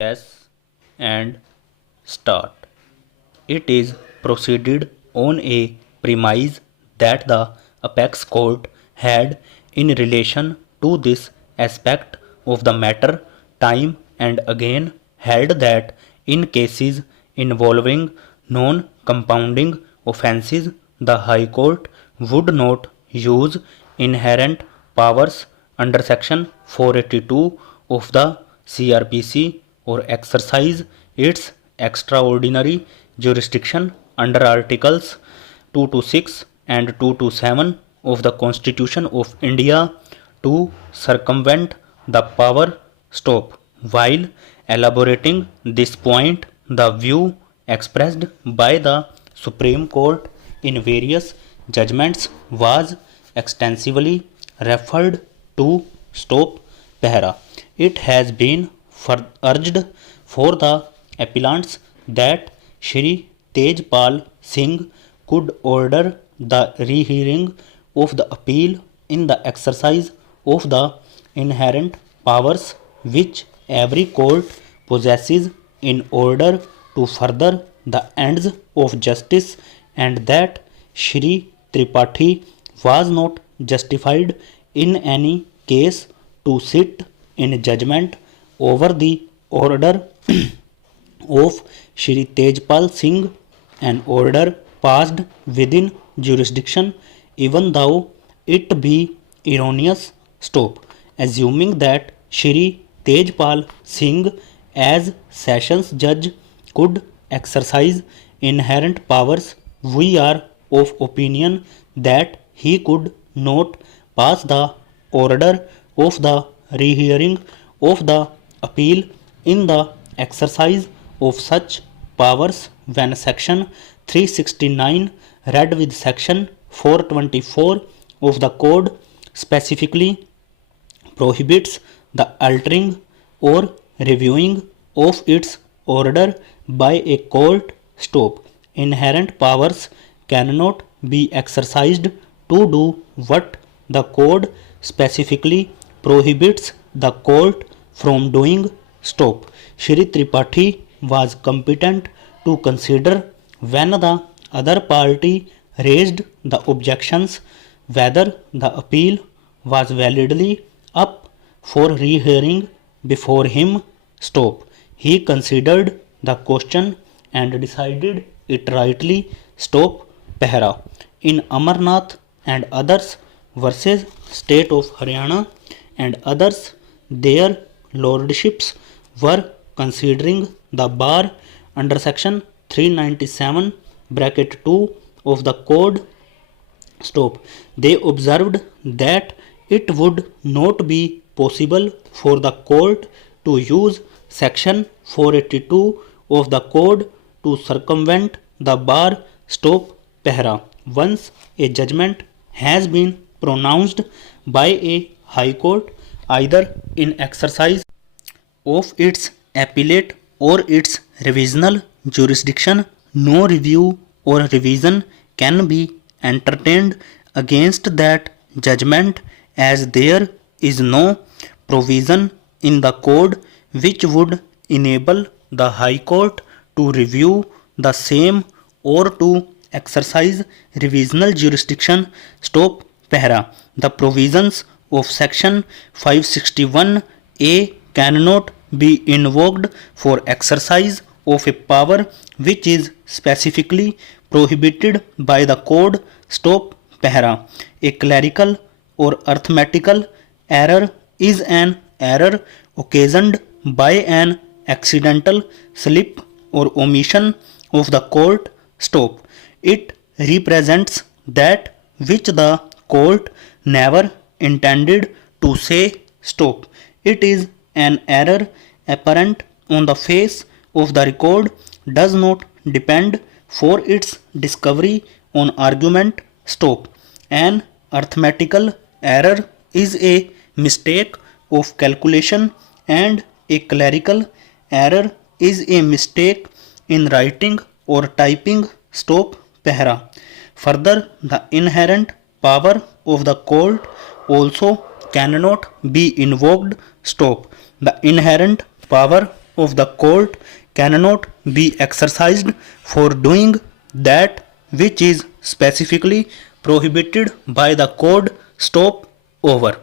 Yes, and start. It is proceeded on a premise that the apex court had, in relation to this aspect of the matter, time and again held that in cases involving non compounding offences, the High Court would not use inherent powers under Section 482 of the CRPC or exercise its extraordinary jurisdiction under Articles 226 and 227 of the Constitution of India to circumvent the power stop. While elaborating this point, the view expressed by the Supreme Court in various judgments was extensively referred to stop Pehra. It has been urged for the appellants that Shri Tejpal Singh could order the rehearing of the appeal in the exercise of the inherent powers which every court possesses in order to further the ends of justice, and that Shri Tripathi was not justified in any case to sit in judgment over the order of Shri Tejpal Singh, an order passed within jurisdiction, even though it be erroneous. Stop. Assuming that Shri Tejpal Singh as Sessions Judge could exercise inherent powers, we are of opinion that he could not pass the order of the rehearing of the appeal in the exercise of such powers when Section 369 read with Section 424 of the Code specifically prohibits the altering or reviewing of its order by a court. Stop. Inherent powers cannot be exercised to do what the code specifically prohibits the court from doing. Stop. Shri Tripathi was competent to consider when the other party raised the objections whether the appeal was validly up for rehearing before him. Stop. He considered the question and decided it rightly. Stop. Pehra. In Amarnath and others versus State of Haryana and others, their lordships were considering the bar under Section 397 bracket 2 of the Code. Stop. They observed that it would not be possible for the court to use Section 482 of the Code to circumvent the bar. Stop. Pehra. Once a judgment has been pronounced by a High Court, either in exercise of its appellate or its revisional jurisdiction, no review or revision can be entertained against that judgment, as there is no provision in the code which would enable the High Court to review the same or to exercise revisional jurisdiction. Stop. Pehra. The provisions of Section 561A cannot be invoked for exercise of a power which is specifically prohibited by the code. Stop. Pehra. A clerical or arithmetical error is an error occasioned by an accidental slip or omission of the court. Stop. It represents that which the court never intended to say. Stop. It is an error apparent on the face of the record, does not depend for its discovery on argument. Stop. An arithmetical error is a mistake of calculation, and a clerical error is a mistake in writing or typing. Stop. Pehra. Further, the inherent power of the court also cannot be invoked. Stop. The inherent power of the court cannot be exercised for doing that which is specifically prohibited by the code. Stop over.